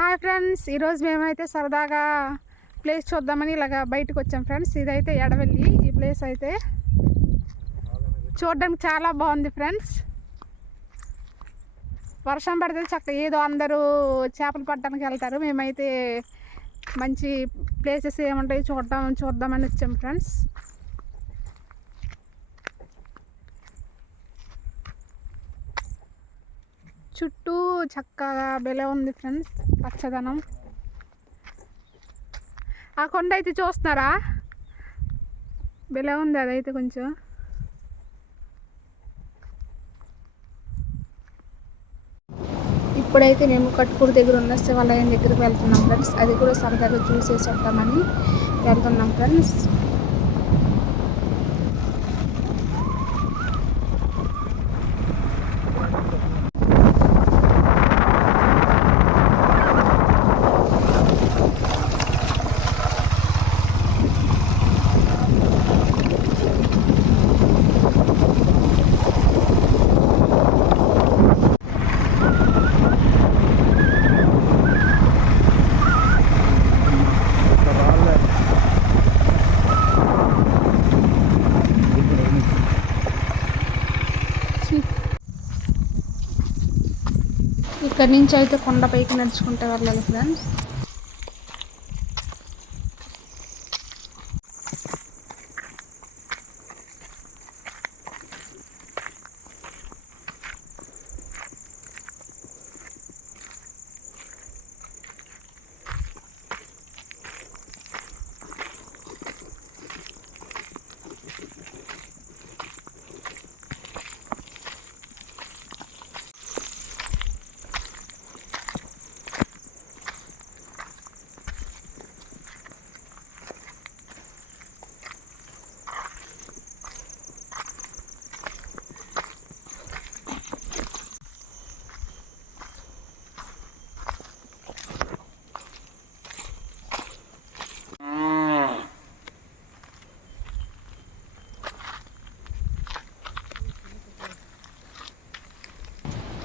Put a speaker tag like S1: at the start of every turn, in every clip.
S1: Hi friends ఈరోజు మేమైతే సరదాగా ప్లేస్ చూద్దామని ఇలాగ బయటకు వచ్చాం ఫ్రెండ్స్. ఇదైతే ఎడవెల్లి. ఈ ప్లేస్ అయితే చూడడానికి చాలా బాగుంది ఫ్రెండ్స్. వర్షం పడితే చక్క ఏదో అందరూ చేపలు పట్టడానికి వెళ్తారు. మేమైతే మంచి ప్లేసెస్ ఏముంటాయి చూద్దాం చూద్దామని వచ్చాం ఫ్రెండ్స్. చుట్టూ చక్కగా బెల ఉంది ఫ్రెండ్స్. పచ్చదనం. ఆ కొండ అయితే చూస్తున్నారా? బెల ఉంది అదైతే కొంచెం. ఇప్పుడైతే మేము కట్టుకూరు దగ్గర ఉన్న శివాలయం దగ్గరికి వెళ్తున్నాం ఫ్రెండ్స్. అది కూడా సరదాగా చూసేసి వద్దామని వెళ్తున్నాం ఫ్రెండ్స్. ఇక్కడ నుంచి అయితే కొండపైకి నడుచుకుంటే వెళ్ళాలి ఫ్రెండ్స్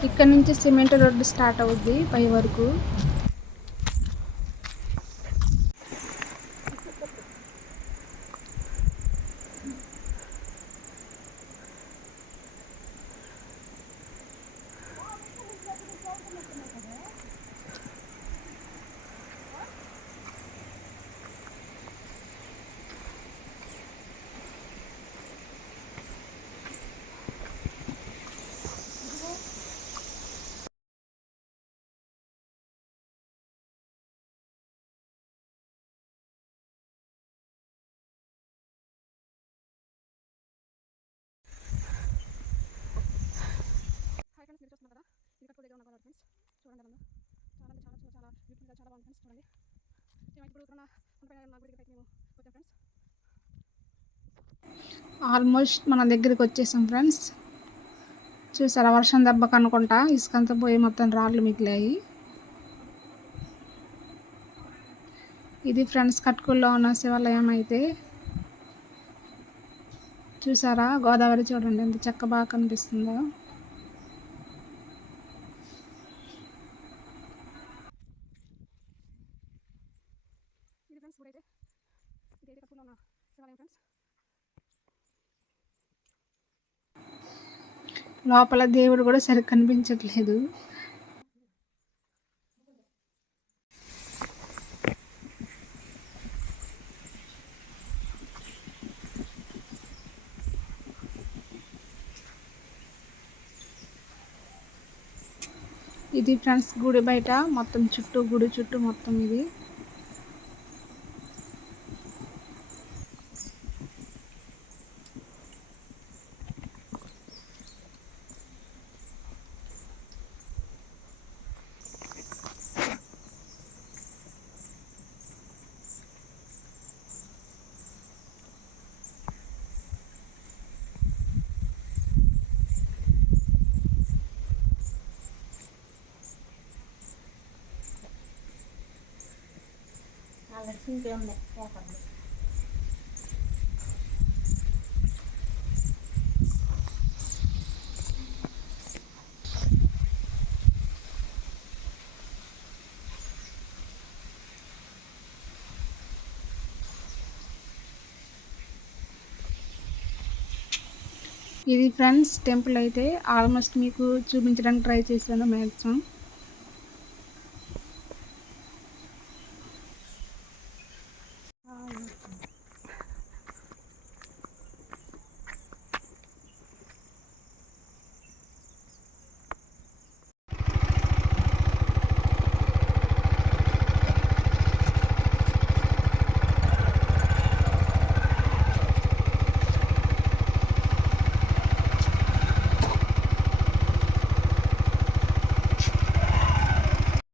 S1: ఇక్కడ నుంచి సిమెంట్ రోడ్డు స్టార్ట్ అవుద్ది పై వరకు హాయ్ ఫ్రెండ్స్ మీరు చూస్తున్నారు కదా ఇది కట్టుకో దగ్గర ఉన్న గోదావరి ఫ్రెండ్స్ చూడండి అలా చాలా అంటే చాలా చాలా చాలా బ్యూటిఫుల్గా చాలా బాగుంది ఫ్రెండ్స్ చూడండి. ఇప్పుడు ఉన్న మేము వచ్చాం ఫ్రెండ్స్. ఆల్మోస్ట్ మన దగ్గరికి వచ్చేసాం ఫ్రెండ్స్. చూసారా? వర్షం దెబ్బకు అనుకుంటా ఇసుకంతా పోయి మొత్తం రాళ్ళు మిగిలాయి. ఇది ఫ్రెండ్స్ కట్కుల్లో ఉన్న శివాలయం అయితే. చూసారా? గోదావరి చూడండి ఎంత చక్క బాగా కనిపిస్తుందో. ఫ్రెండ్స్ ఇప్పుడైతే ఇదైతే కప్పులో ఉన్న శివాలయం ఫ్రెండ్స్ లోపల దేవుడు కూడా సరిగ్గా కనిపించట్లేదు. ఇది ఫ్రెండ్స్ గుడి బయట. మొత్తం చుట్టూ గుడి చుట్టూ మొత్తం ఇది. ఇంకేమున్నాయి పోకండి ఇది ఫ్రెండ్స్ టెంపుల్ అయితే ఆల్మోస్ట్ మీకు చూపించడానికి ట్రై చేశాను మ్యాక్సిమం.